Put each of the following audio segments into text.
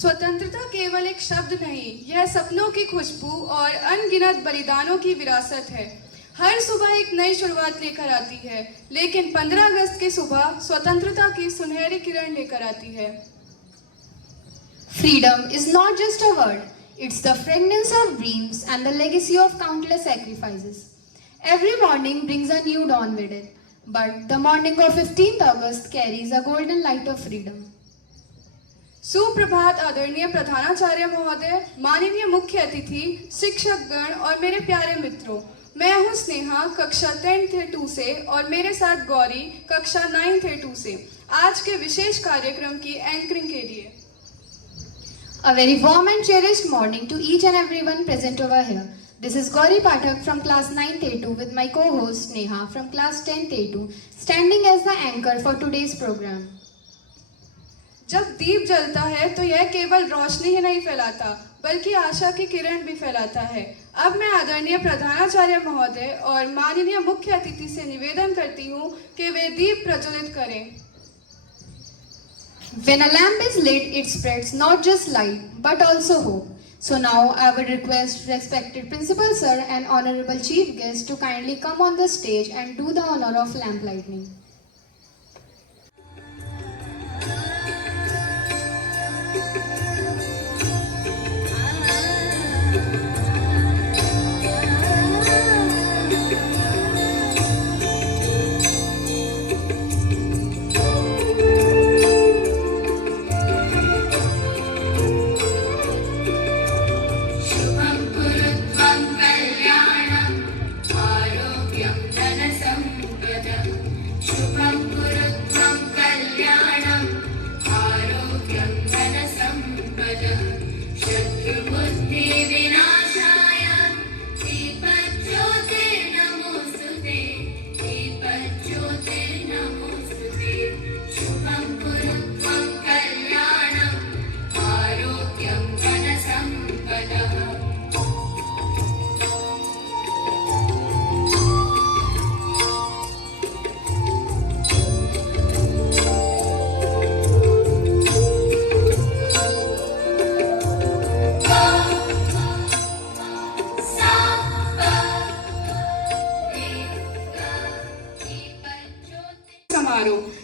स्वतंत्रता केवल एक शब्द नहीं, यह सपनों की खुशबू और अनगिनत बलिदानों की विरासत है। हर सुबह एक नई शुरुआत लेकर आती है, लेकिन 15 अगस्त की सुबह स्वतंत्रता की सुनहरी किरण लेकर आती है। Freedom is not just a word, it's the fragrance of dreams and the legacy of countless sacrifices. Every morning brings a new dawn with it, but the morning of 15th August carries a golden light of freedom. सुप्रभात आदरणीय प्रधानाचार्य महोदय, माननीय मुख्य अतिथि, शिक्षक गण और मेरे प्यारे मित्रों, मैं हूं स्नेहा, कक्षा 10th-2 से और मेरे साथ गौरी, कक्षा 9th-2 से, आज के विशेष कार्यक्रम की एंकरिंग के लिए। A very warm and cherished morning to each and everyone present over here. This is Gauri Pathak from class 9th-2 with my co-host Neha from class 10th-2, standing as the anchor for today's program. जब दीप जलता है तो यह केवल रोशनी ही नहीं फैलाता, बल्कि आशा की किरण भी फैलाता है। अब मैं आदरणीय प्रधानाचार्य महोदय और माननीय मुख्य अतिथि से निवेदन करती हूँ कि वे दीप प्रज्वलित करें। When a lamp is lit, it spreads not just light but also hope. So now I would request respected Principal Sir and Honorable Chief Guest to kindly come on the stage and do the honor of lamp lighting.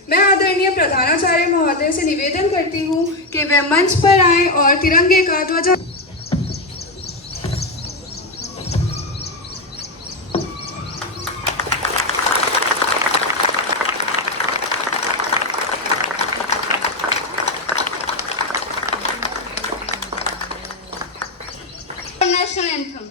मैं आदरणीय प्रधानाचार्य महोदय से निवेदन करती हूँ कि वे मंच पर आएं और तिरंगे का ध्वजा नेशनल एंथम।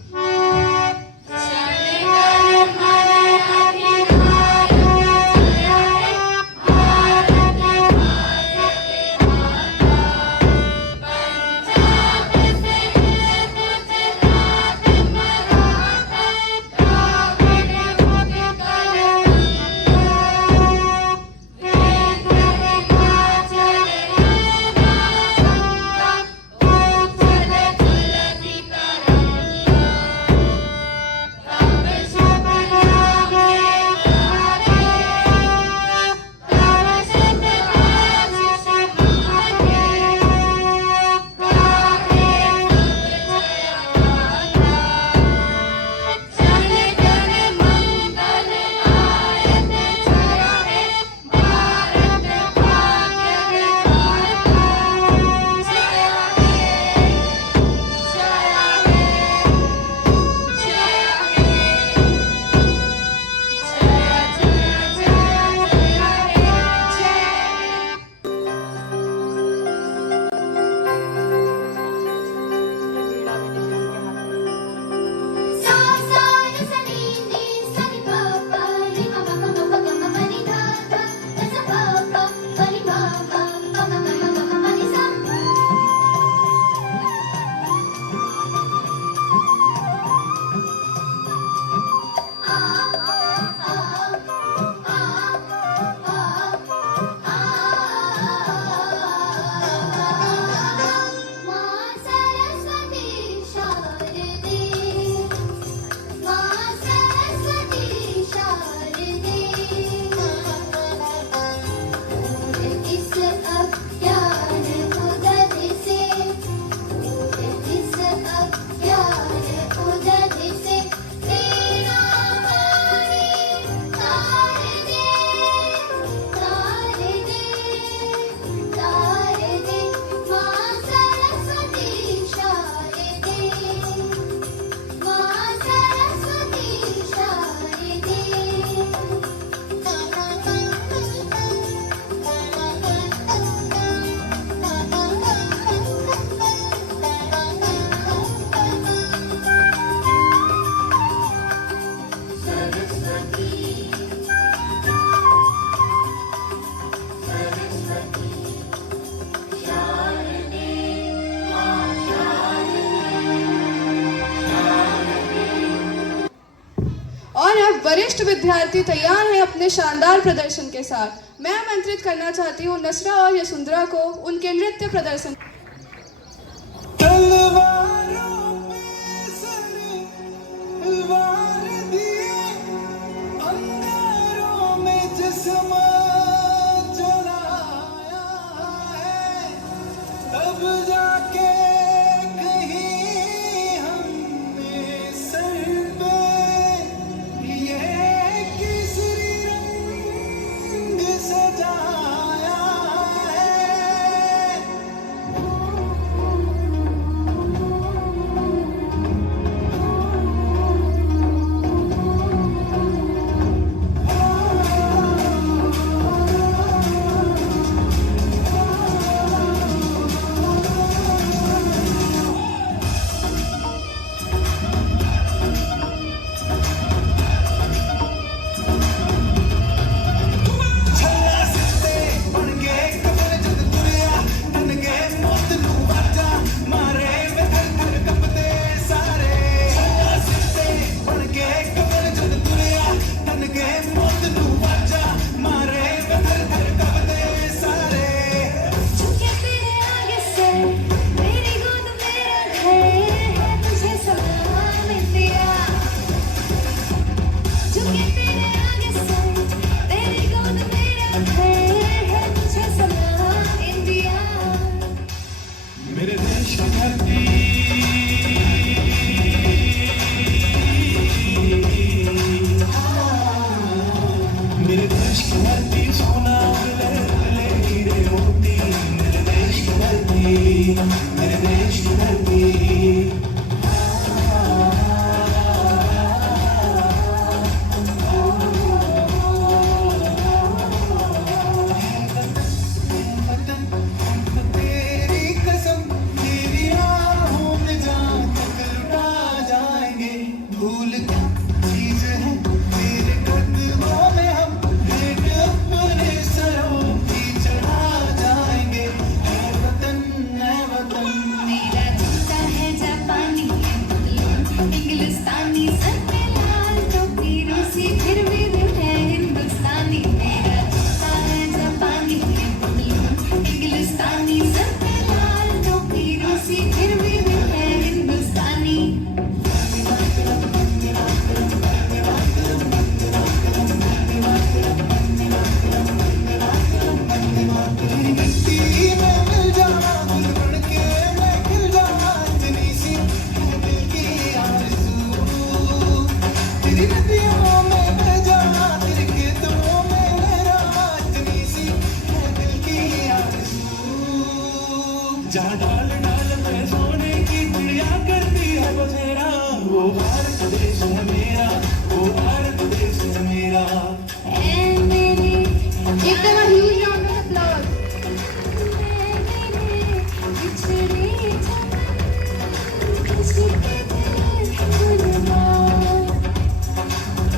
प्यार उदद से तेरा वाणी तार दे तार दे तार दे माँ सरस्वती शारदे माँ सरस्वती शारदे और अब वरिष्ठ विद्यार्थी तैयार हैं अपने शानदार प्रदर्शन के साथ। मैं आमंत्रित करना चाहती हूँ नसरा और यशुंधरा को उनके नृत्य प्रदर्शन। तलवारों पे सर वार दिए अंगारों में जिस्म जलाया है तब जाके कहीं हमने सर पे ये केसरी रंग सजाया है। छल्ला सित्ते बन गए कबर जद तुरिया तन गए मौत नू वाजा मारे वे थर थर कंबदे सारे छल्ला सित्ते बन गए कबर जद तुरिया तन गए मौत नू वाजा मारे वे थर थर कंबदे सारे झुके तेरे आगे से मेरी गोद मेरा घर है तुझे सलाम इंडिया झुके तेरे आगे से तेरी गोद मेरा घर है तुझे सलाम इंडिया मेरे देश की धरती मेरे देश की धरती सोना मिले मिले हीरे मोती मेरे देश की धरती मेरे देश की धरती तेरी कसम तेरी आहों में जान तक लुटा जाएंगे भूल क्या चीज है तेरे कदमों में हम भेंट अपने सरों की चढ़ा जाएंगे है वतन मेरा जूता है जापानी इंग्लिस्तानी सर पे लाल टोपी रूसी फिर भी दिल है हिंदुस्तानी मेरा जूता है जापानी इंग्लिस्तानी सर पे लाल टोपी रूसी फिर भी दिल है हिंदुस्तानी तेरी मिट्टी में मिल जाना गुल बन के मैं खिल जाना इतनी सी है दिल की आरज़ू तेरी नदियों में बह जाना तेरे खेतों में लहराना इतनी सी है दिल की आरज़ू जहाँ डाल डाल में सोने की चिड़िया करती है बसेरा वो भारत देश है मेरा वो भारत देश है मेरा ऐ मेरे Give them a huge round of applause. बिछड़े चमन तुझके दिल कुर्बान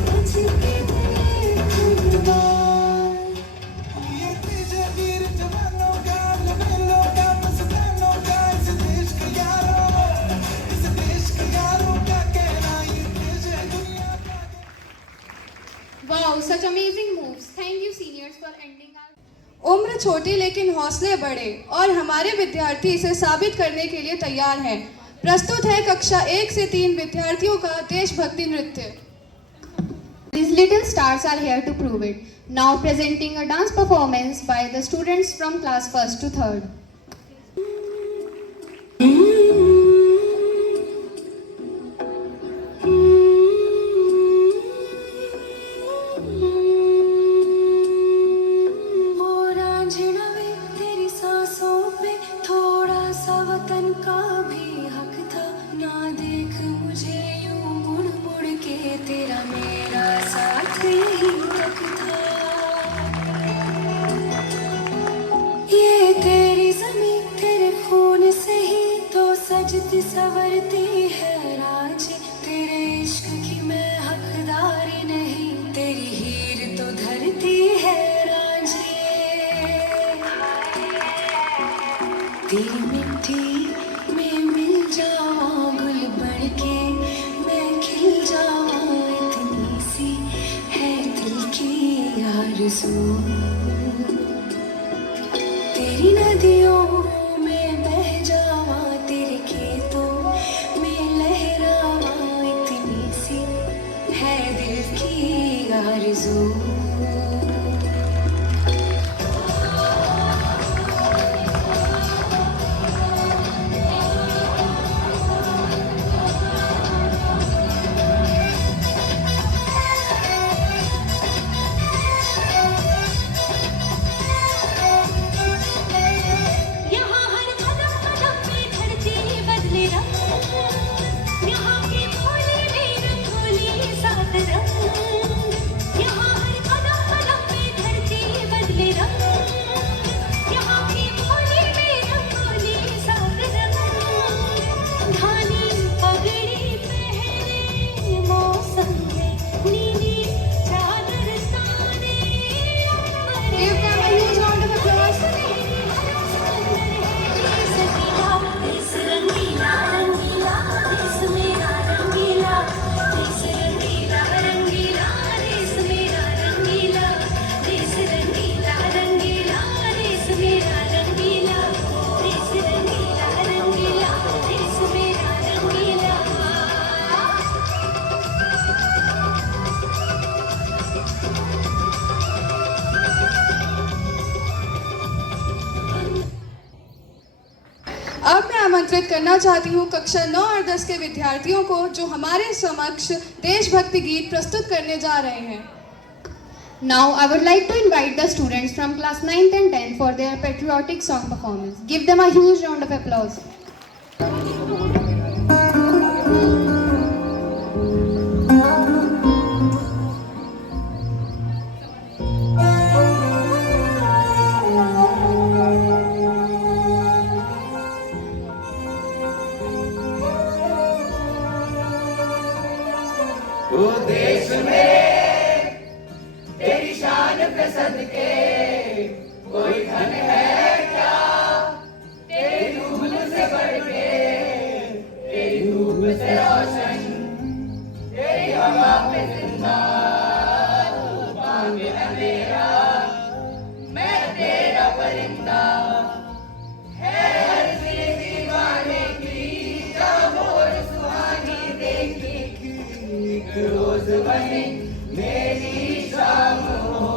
तुझके दिल कुर्बान ये तुझे वीर जवानों का लबेलों का मस्तानों का इस देश के यारों का कहना ये तुझे दुनिया का Wow, such amazing moves. Thank you, seniors, for ending our. उम्र छोटी लेकिन हौसले बड़े और हमारे विद्यार्थी इसे साबित करने के लिए तैयार हैं। प्रस्तुत है कक्षा 1 से 3 विद्यार्थियों का देशभक्ति नृत्य। These little stars are here to prove it. Now presenting a dance performance by the students from class 1st to 3rd. करती है राजी, तेरे इश्क की मैं हकदारी नहीं, तेरी हीर तो धरती है राजी। तेरी मिट्टी में मिल जाऊं गुल बन के, मैं खिल जाऊं, इतनी सी है दिल की आरज़ू। तेरी नदियों में बह जाऊं, तेरे खेतों में लहराऊं, इतनी सी है दिल की आरज़ू। यहाँ हर कदम कदम पे धरती बदले रंग, यहाँ की भोली भी रंगोली सात रंग। यहाँ हर कदम कदम पे धरती बदले रंग, यहाँ की भोली भी रंगोली सात रंग। धानी पगड़ी पहने मौसम में नीली चादर ताने, Give them a huge round of applause. देश रंगीला रंगीला, देश मेरा रंगीला, देश रंगीला रंगीला, देश मेरा रंगीला, देश रंगीला रंगीला, देश मेरा रंगीला, देश रंगीला रंगीला, देश मेरा रंगीला। अब मैं आमंत्रित करना चाहती हूँ कक्षा 9 और 10 के विद्यार्थियों को जो हमारे समक्ष देशभक्ति गीत प्रस्तुत करने जा रहे हैं। Now I would like to invite the students from class 9th and 10th for their patriotic song performance. Give them a huge round of applause. ओ देश मेरे तेरी शान पे सदके, कोई धन है क्या तेरी धूप से बढ़ के, तेरी धूप से रोशन, तेरी हवा पे जिंदा, तू बाग अंधेरा, मैं तेरा परिंदा। है हर सी दीवाने की जब और सुहानी देखी, एक रोज बनी मेरी शाम हो।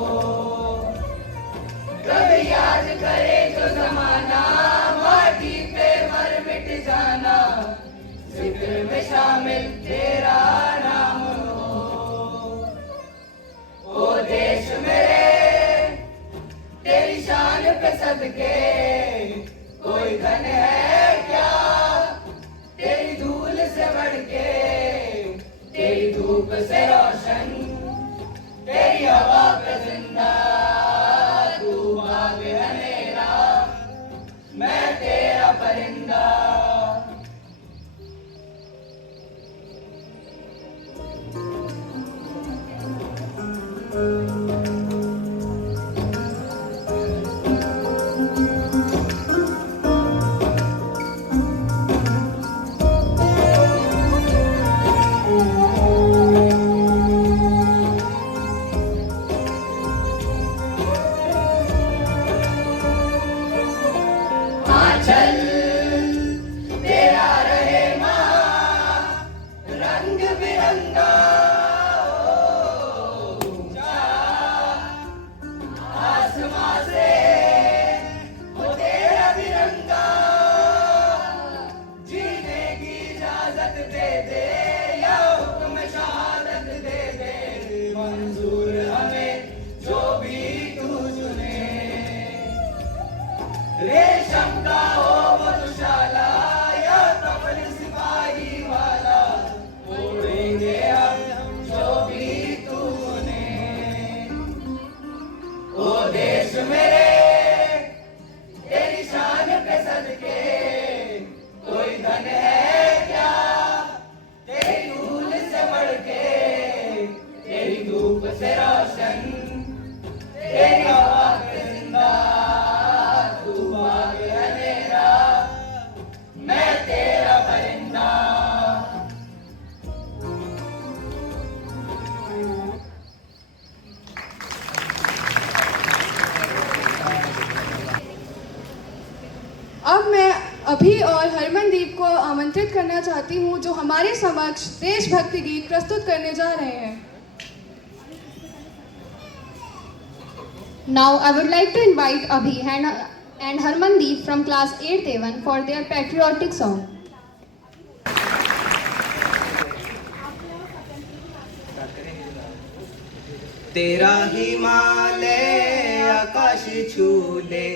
कभी याद करे जो जमाना, माटी पे मर मिट जाना, जिक्र में शामिल तेरा नाम हो। ओ देश मेरे तेरी शान पे सदके, कोई धन है क्या तेरी धूल से बढ़ के, तेरी धूप से रोशन, तेरी हवा पे जिंदा, तू बाग है मेरा, मैं तेरा परिंदा। चल तेरा रहे माँ रंग बिरंगा, आसमां से वो तेरा तिरंगा, जीने की इजाजत दे दे या हुक्म शहादत दे दे, मंजूर हमें जो भी तू चुने। रेशम का हो मधुशाला या कमल सिपाही वाला, उड़ेंगे हम जो भी तूने। ओ देश मेरे तेरी शान पे सदके, कोई धन है क्या आमंत्रित करना चाहती हूँ जो हमारे समक्ष देशभक्ति गीत प्रस्तुत करने जा रहे हैं। Now I would like to invite Abhi and Harmandeep from class 8th A1 for their patriotic song. तेरा हिमालय आकाश छू ले,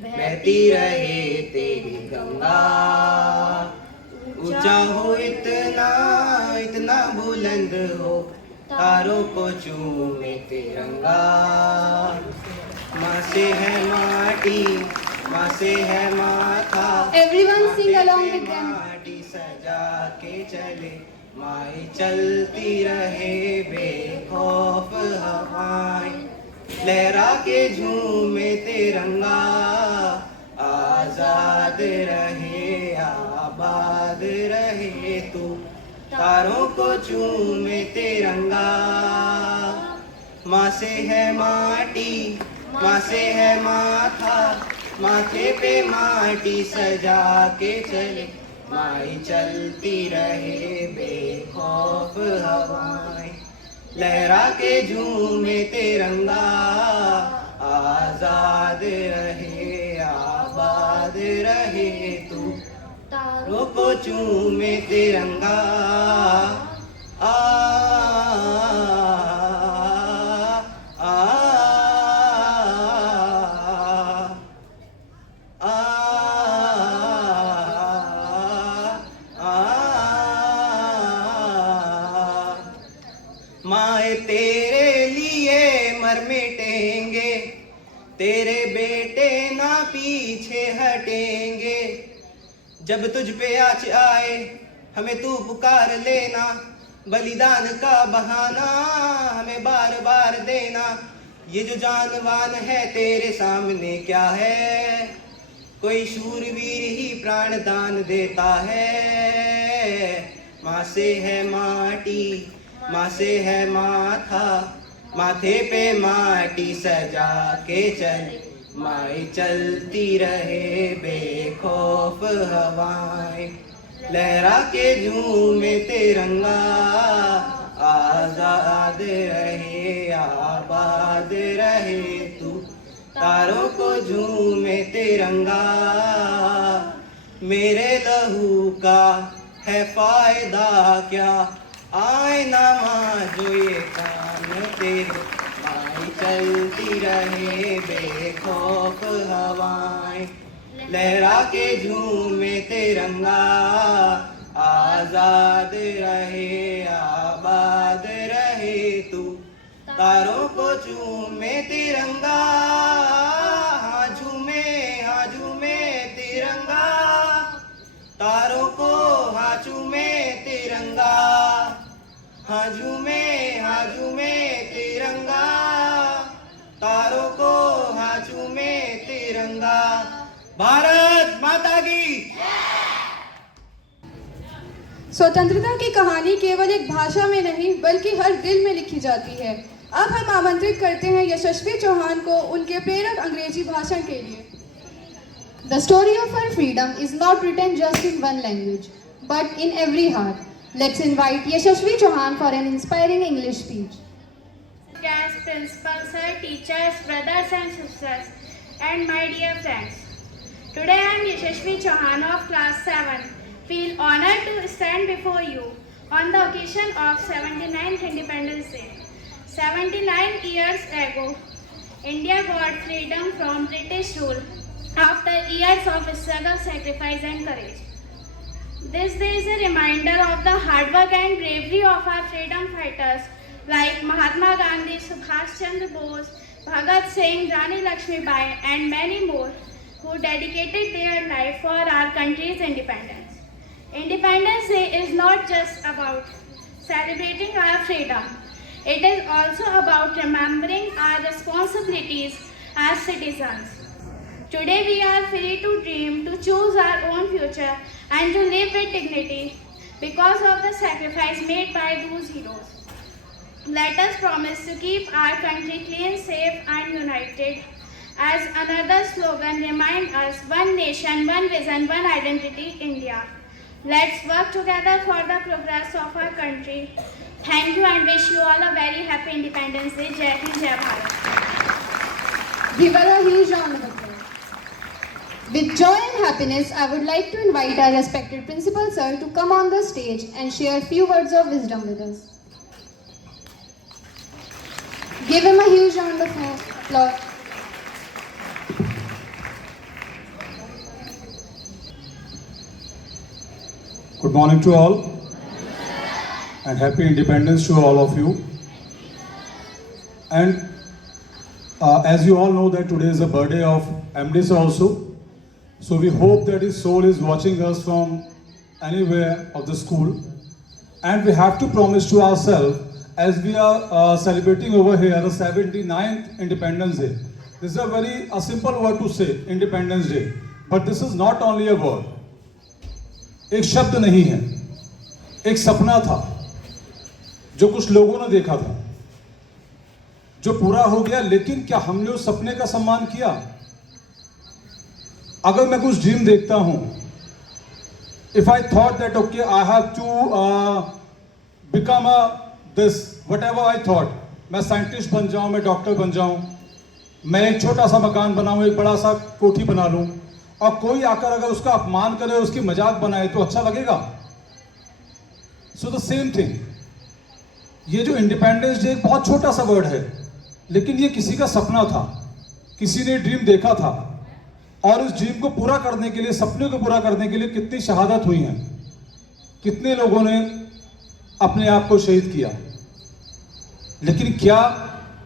बहती रहे तेरी गंगा। ऊंचा हो इतना इतना बुलंद हो, तारों को चूमे तिरंगा। माँ से है माटी, माँ से है माथा, Everyone sing along with them. माटी सजा के चले, माई चलती रहे बेखौफ हवाएं। लहरा के झूमे तिरंगा, आजाद रहे आबाद रहे तू। तारों को चूमे तिरंगा। माँ से है माटी, माँ से है माथा, माथे पे माटी सजा के चले, माई चलती रहे बेखौफ हवाएं। लहरा के झूमे तिरंगा, आजाद रहे आबाद रहे तू। तारों को चूमे तिरंगा। आ, आ, आ, माए तेरे लिए मर मिटेंगे, तेरे बेटे ना पीछे हटेंगे। जब तुझ पे आँच आए हमें तू पुकार लेना, बलिदान का बहाना हमें बार बार देना। ये जो जानवान है तेरे सामने क्या है, कोई शूरवीर ही प्राण दान देता है। माँ से है माटी, माँ से है माथा, माथे पे माटी सजा के चले, माई चलती रहे बेखौफ हवाएं। लहरा के झूमे तिरंगा, आजाद रहे आबाद रहे तू। तारों को झूमे तिरंगा। मेरे लहू का है फायदा क्या, आए ना माँ जो ये काम तेरे। माई चलती रहे बेखौफ हवाएं, लहरा के झूमे तिरंगा। आजाद रहे आबाद रहे तू। तारों को झूमे तिरंगा। हाँ झूमे तिरंगा। तारों को हाँ झूमे तिरंगा। हाँ झूमे तिरंगा। तारों को हाँ झूमे तिरंगा। भारत माता की। स्वतंत्रता की कहानी केवल एक भाषा में नहीं बल्कि हर दिल में लिखी जाती है। अब हम आमंत्रित करते हैं यशस्वी चौहान को उनके प्रेरक अंग्रेजी भाषण के लिए। The story of our freedom is not written just in one language, but in every heart. Let's invite Yashasvi Chauhan for an inspiring English speech. Guests, principals, sir, teachers, brothers and sisters, and my dear friends. Today I am Yashasvi Chauhan of class 7. Feel honored to stand before you on the occasion of 79th Independence Day. 79 years ago, India got freedom from British rule after years of struggle, sacrifice and courage. This day is a reminder of the hard work and bravery of our freedom fighters like Mahatma Gandhi, Subhash Chandra Bose, Bhagat Singh, Rani Lakshmibai and many more who dedicated their life for our country's independence. Independence Day is not just about celebrating our freedom. It is also about remembering our responsibilities as citizens. Today we are free to dream, to choose our own future and to live with dignity because of the sacrifice made by those heroes. Let us promise to keep our country clean, safe and united. As another slogan reminds us, one nation, one vision, one identity, India. Let's work together for the progress of our country. Thank you and wish you all a very happy Independence Day. Jai Hind, Jai Bharat. Give her a huge round of applause. With joy and happiness, I would like to invite our respected Principal Sir to come on the stage and share a few words of wisdom with us. Give him a huge round of applause. Good morning to all and happy Independence to all of you. And as you all know that today is the birthday of MD sir also. So we hope that his soul is watching us from anywhere of the school. And we have to promise to ourselves as we are celebrating over here the 79th Independence Day. This is a simple word to say, Independence Day. But this is not only a word. एक शब्द नहीं है, एक सपना था जो कुछ लोगों ने देखा था, जो पूरा हो गया, लेकिन क्या हमने उस सपने का सम्मान किया? अगर मैं कुछ ड्रीम देखता हूं, if I thought that okay I have to become this whatever I thought, मैं साइंटिस्ट बन जाऊं, मैं डॉक्टर बन जाऊं, मैं एक छोटा सा मकान बनाऊं, एक बड़ा सा कोठी बना लूं, और कोई आकर अगर उसका अपमान करे, उसकी मजाक बनाए तो अच्छा लगेगा? सो द सेम थिंग, ये जो इंडिपेंडेंस डे एक बहुत छोटा सा वर्ड है, लेकिन ये किसी का सपना था, किसी ने ड्रीम देखा था, और उस ड्रीम को पूरा करने के लिए, सपने को पूरा करने के लिए कितनी शहादत हुई हैं, कितने लोगों ने अपने आप को शहीद किया। लेकिन क्या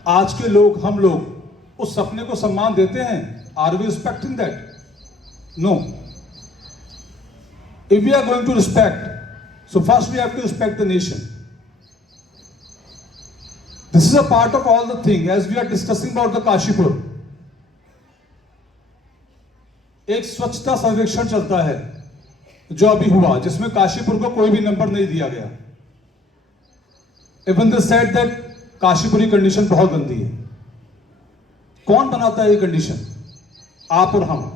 आज के लोग, हम लोग उस सपने को सम्मान देते हैं? Are we respecting that? No. If we are going to respect, so first we have to respect the nation. This is a part of all the thing as we are discussing about the Kashipur. एक स्वच्छता सर्वेक्षण चलता है जो अभी हुआ, जिसमें काशीपुर को कोई भी नंबर नहीं दिया गया. Even they said that Kashipur की कंडीशन बहुत गंदी है. कौन बनाता है ये कंडीशन? आप और हम.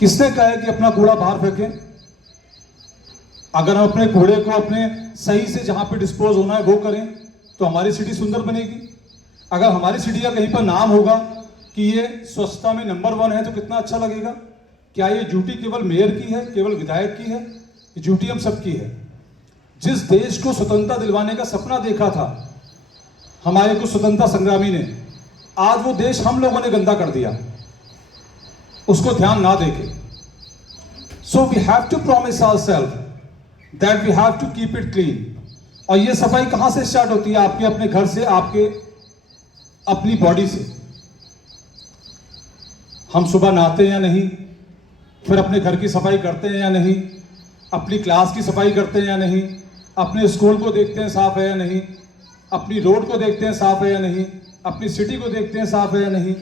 किसने कहा है कि अपना कूड़ा बाहर फेंकें? अगर हम अपने कूड़े को अपने सही से जहां पे डिस्पोज होना है वो करें तो हमारी सिटी सुंदर बनेगी. अगर हमारी सिटी का कहीं पर नाम होगा कि ये स्वच्छता में नंबर 1 है तो कितना अच्छा लगेगा. क्या ये ड्यूटी केवल मेयर की है, केवल विधायक की है? ये ड्यूटी हम सबकी है. जिस देश को स्वतंत्रता दिलवाने का सपना देखा था हमारे कुछ स्वतंत्रता संग्रामी ने, आज वो देश हम लोगों ने गंदा कर दिया, उसको ध्यान ना देके. So we have to promise ourselves that we have to keep it clean. और ये सफाई कहां से स्टार्ट होती है? आपके अपने घर से, आपके अपनी बॉडी से. हम सुबह नहाते हैं या नहीं, फिर अपने घर की सफाई करते हैं या नहीं, अपनी क्लास की सफाई करते हैं या नहीं, अपने स्कूल को देखते हैं साफ है या नहीं, अपनी रोड को देखते हैं साफ है या नहीं, अपनी सिटी को देखते हैं साफ है या नहीं,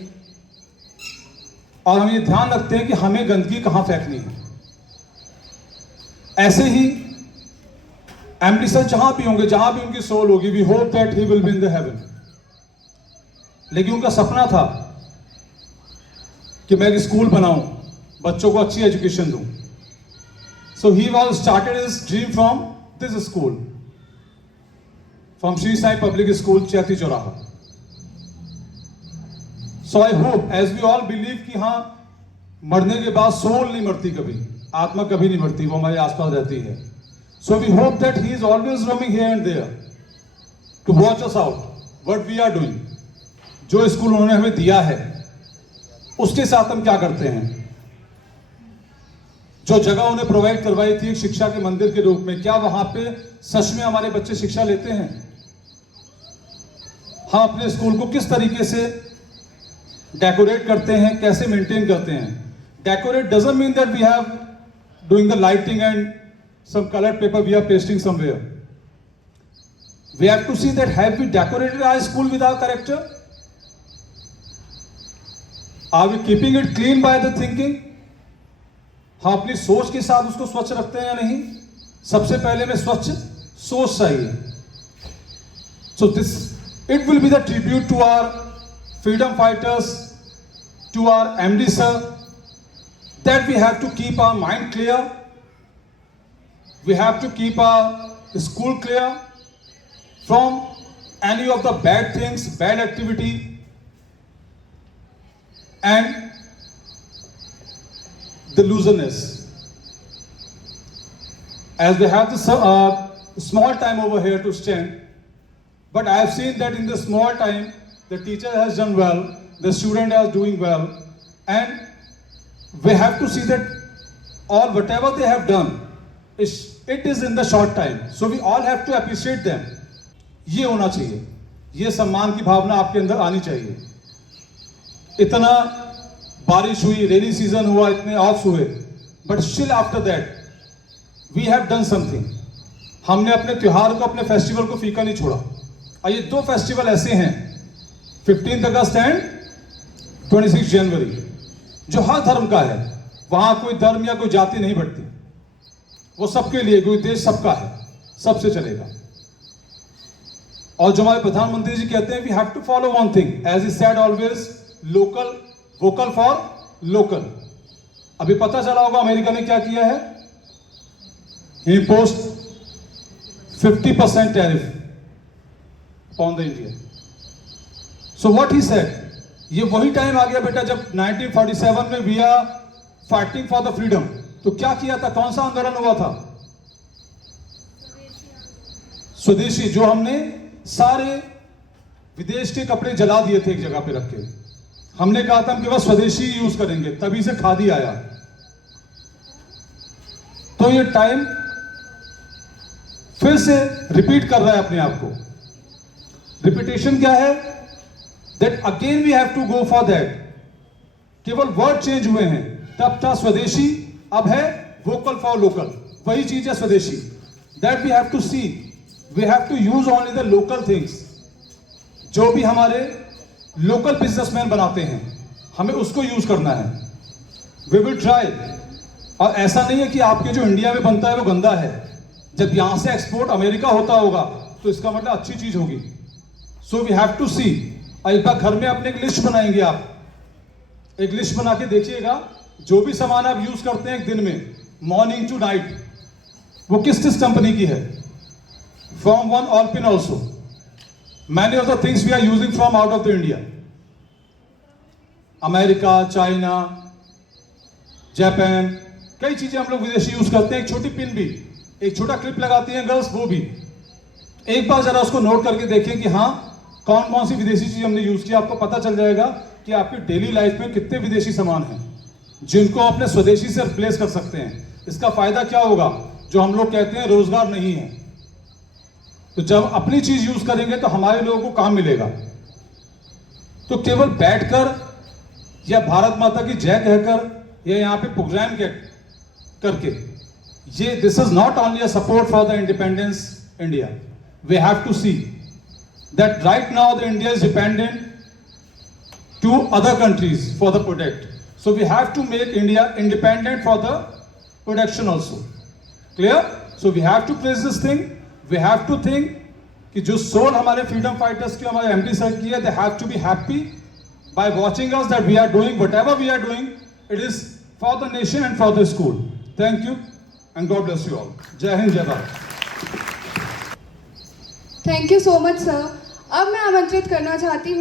और हम ये ध्यान रखते हैं कि हमें गंदगी कहां फेंकनी है. ऐसे ही एमडी सर जहां भी होंगे, जहां भी उनकी सोल होगी, we hope that he will be in the heaven. लेकिन उनका सपना था कि मैं एक स्कूल बनाऊं, बच्चों को अच्छी एजुकेशन दूं. So he was started his dream from this school, from Shri Sai public school, Chaiti Chauraha. So I hope as we all believe कि हाँ, मरने के बाद सोल नहीं मरती कभी, आत्मा कभी नहीं मरती, वो हमारे आसपास रहती है. So we hope that he is always roaming here and there to watch us out what we are doing. जो स्कूल उन्होंने हमें दिया है उसके साथ हम क्या करते हैं. जो जगह उन्हें प्रोवाइड करवाई थी एक शिक्षा के मंदिर के रूप में, क्या वहां पे सच में हमारे बच्चे शिक्षा लेते हैं? हम अपने स्कूल को किस तरीके से डेकोरेट करते हैं, कैसे मेंटेन करते हैं? Decorate doesn't mean that we have doing the lighting and some coloured paper we are pasting somewhere. We have to see that have we decorated our school with our character. Are we keeping it clean by the thinking? हम अपनी सोच के साथ उसको स्वच्छ रखते हैं या नहीं? सबसे पहले में स्वच्छ सोच चाहिए. So this it will be the tribute to our freedom fighters, to our MD sir, that we have to keep our mind clear, we have to keep our school clear from any of the bad things, bad activity, and the loserness. As they have the small time over here to stand, but I have seen that in the small time, the teacher has done well, the student is doing well, and we have to see that all whatever they have done, it is in the short time. So we all have to appreciate them. ये होना चाहिए, ये सम्मान की भावना आपके अंदर आनी चाहिए. इतना बारिश हुई, रेनी सीजन हुआ, इतने ऑफ्स हुए, but still after that we have done something. हमने अपने त्योहार को, अपने फेस्टिवल को फीका नहीं छोड़ा. और ये दो फेस्टिवल ऐसे हैं, 15 अगस्त एंड 26 जनवरी, जो हर धर्म का है. वहां कोई धर्म या कोई जाति नहीं बढ़ती, वो सबके लिए, कोई देश सबका है, सबसे चलेगा. और जो हमारे प्रधानमंत्री जी कहते हैं, we have to follow one thing, as is said always, local, vocal for local. अभी पता चला होगा अमेरिका ने क्या किया है, he imposed 50% tariff on the India. So what he said, ये वही टाइम आ गया बेटा जब 1947 में we are fighting for the freedom. तो क्या किया था, कौन सा आंदोलन हुआ था? स्वदेशी. जो हमने सारे विदेश के कपड़े जला दिए थे एक जगह पे रख के. हमने कहा था हम केवल स्वदेशी यूज करेंगे, तभी से खादी आया. तो ये टाइम फिर से रिपीट कर रहा है अपने आप को. रिपीटेशन क्या है? That again we have to go for that. केवल वर्ड चेंज हुए हैं. तब था स्वदेशी, अब है वोकल फॉर लोकल. वही चीज है स्वदेशी. That we have to see, we have to use only the local things. जो भी हमारे लोकल बिजनेसमैन बनाते हैं, हमें उसको यूज करना है. We will try. और ऐसा नहीं है कि आपके जो इंडिया में बनता है वो गंदा है. जब यहां से एक्सपोर्ट अमेरिका होता होगा तो इसका मतलब अच्छी चीज होगी. सो वी हैव टू सी. एक बार घर में अपने एक लिस्ट बनाएंगे, आप एक लिस्ट बना के देखिएगा, जो भी सामान आप यूज करते हैं एक दिन में, मॉर्निंग टू नाइट, वो किस किस कंपनी की है. फ्रॉम वन ऑलपिन also. Many of the things we are using from out of the India. America, China, Japan, कई चीजें हम लोग विदेशी यूज करते हैं. एक छोटी पिन भी, एक छोटा क्लिप लगाती हैं गर्ल्स, वो भी. एक बार जरा उसको नोट करके देखें कि हाँ कौन कौन सी विदेशी चीज हमने यूज की. आपको पता चल जाएगा कि आपकी डेली लाइफ में कितने विदेशी सामान हैं जिनको अपने स्वदेशी से रिप्लेस कर सकते हैं. इसका फायदा क्या होगा? जो हम लोग कहते हैं रोजगार नहीं है, तो जब अपनी चीज यूज करेंगे तो हमारे लोगों को काम मिलेगा. तो केवल बैठकर या भारत माता की जय कहकर या यहाँ पे प्रोग्राम करके, ये this is not only a support for the independence India. We have to see that right now the India is dependent to other countries for the product. So we have to make India independent for the production also. Clear? So we have to place this thing. We have to think कि जो soul हमारे freedom fighters की, हमारे MD sir की है, they have to be happy by watching us that we are doing whatever we are doing, it is for the nation and for the school. Thank you and God bless you all. Jai Hind, Jai Bharat. Thank you so much sir. अब मैं आमंत्रित करना चाहती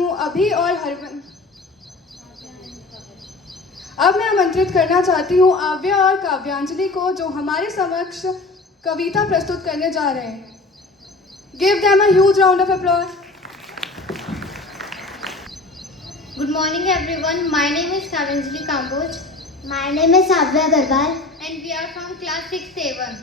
हूँ आव्या और काव्यांजलि को, जो हमारे समक्ष कविता प्रस्तुत करने जा रहे हैं. Give them a huge round of applause. Good morning everyone. My name is Kavanjali Kamboj. My name is Avya Garwal. And we are from class 6A1.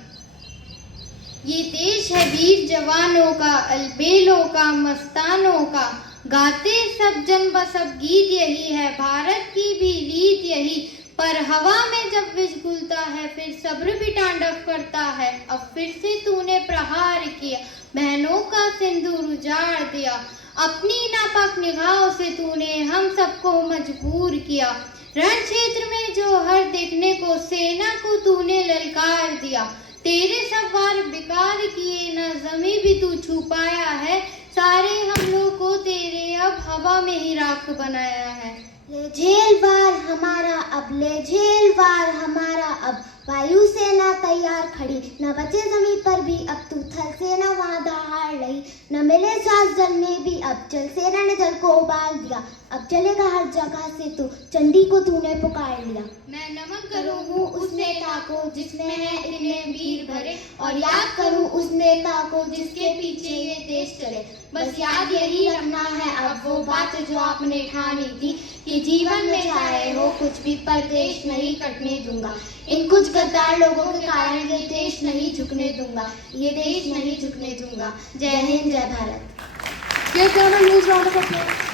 ये देश है वीर जवानों का, अलबेलों का, मस्तानों का, गाते सब जन बसब गीत यही है, भारत की भी रीत यही. पर हवा में जब विजगुलता है, फिर सब्र भी तांडव करता है. अब फिर से तूने प्रहार किया, बहनों का सिंदूर उजाड़ दिया. अपनी नापाक निगाहों से तूने हम सबको मजबूर किया. रण क्षेत्र में जो हर देखने को, सेना को तूने ललकार दिया. तेरे सब वार बेकार किए, न जमी भी तू छुपाया है. सारे हम लोग को तेरे अब हवा में ही राख बनाया है. ले झेल वार हमारा अब, ले झेल वार हमारा अब, वायुसेना तैयार खड़ी, न बचे जमीन पर भी अब तू, थल सेना वहां दहाड़ रही, न मिले सांस जल में भी अब, जल सेना ने जल को उबाल दिया, अब चलेगा हर जगह से तू, चंडी को तूने पुकार लिया। मैं नमन करूं हूँ उस नेता को जिसमें है इतने वीर भरे, और याद करूं उस नेता को जिसके पीछे ये देश चले, बस याद यही रखना है अब वो बात जो आपने ठानी थी, कि जीवन में चाहे हो कुछ भी पर देश नहीं कटने दूंगा, इन कुछ गद्दार लोगों के कारण ये देश नहीं झुकने दूंगा, ये देश नहीं झुकने दूंगा। जय हिंद, जय Bharat. Give them a huge round of applause.